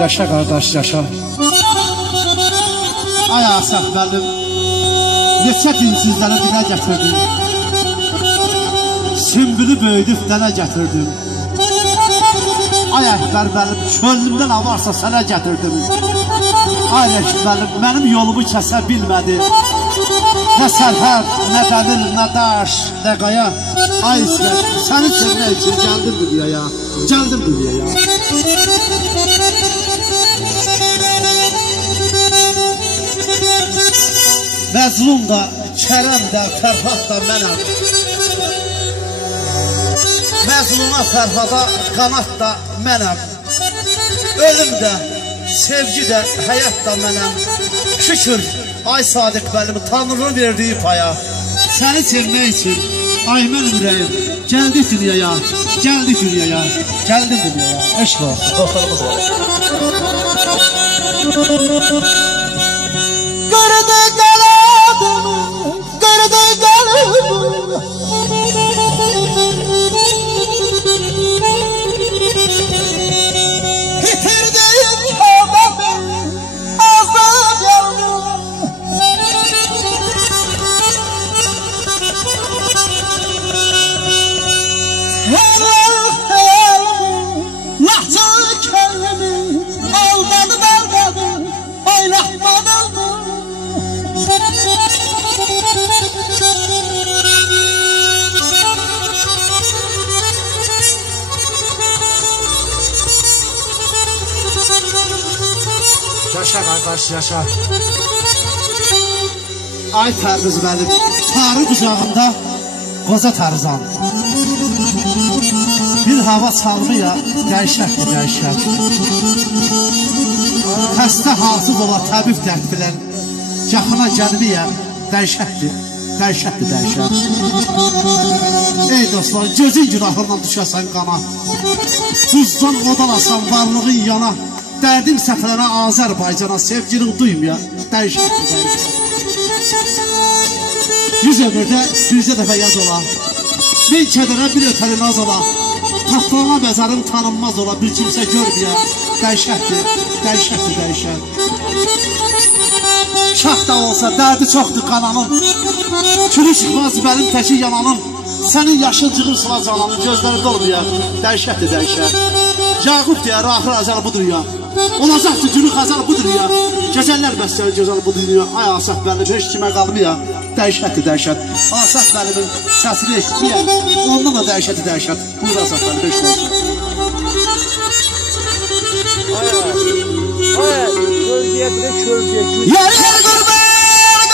Yaşa qardaş, yaşa. Ay Asaf mənim, neçə dinsizlərə dilə gətirdim. Sümbülü böyüdüb dənə gətirdim. Ay Əhbər mənim, çölümdən avarsa sənə gətirdim. Ay Əhbər mənim yolumu kəsə bilmədi. Nə sərhəd, nə dəmir, nə daş, nə qaya. Ay İsmət, səni sevmək üçün gəldim dünyaya, gəldim dünyaya. Məzlum da, Kərəm də, Fərhad da mənəm. Məzluma, Fərhada, qanat da mənəm. Ölüm də, sevgi də, həyat da mənəm. Şükür, ay Sadiq mənim, Tanrının verdiyi paya. Səni sevmək üçün, ay mənim ürəyim, gəldik dünyaya, gəldik dünyaya, gəldim dünyaya. Eşq olsun, dostlarımız var. Qırdı qələbimi, qırdı qələbimi. Bitirdim adamı, azam yanım. Lahca kəllimi, almadım, almadım, oynatmadım. Yaşa qardaş, yaşa. Ay Pərviz mənim, tarı qucağında qoza tarzan. Bir hava çalmaya dəhşətdir, dəhşət. Xəstə halsız ola təbib dərd bilən, yaxına gəlməyə dəhşətdir, dəhşətdir, dəhşət. Ey dostlar, gözün günahından düşəsən qana, buzdan odalasan varlığın yana, dərdim səfərə Azərbaycana, sevginin duymaya dəhşətdir, dəhşət. 100 ömürdə bircə dəfə yaz ola, min kədərə bir ötəri naz ola, taxtlağa məzarın tanınmaz ola, bir kimsə görməyə dəhşətdir, dəhşətdir, dəhşət. Şah da olsa dərdi çoxdur qananın, külü çıxmaz mənim təki yananın, sənin yaşın cığır sıla cananın, gözləri dolmaya dəhşətdir, dəhşət. Yaqub deyər, axır azar budur ya, olacaqdır günü xazar budur ya, gecələr bəsləri gözəl budur ya. Ay Asaf mənim, heç kimə qalmaya dəhşətdir, dəhşət. Asaf mənimin səsini eşitməyən, ondan da dəhşətdir, dəhşət. Buyur Asaf mənim, eşit olsun. Ay, kölgəyə bir də kölgəyə. Yer yer qurban,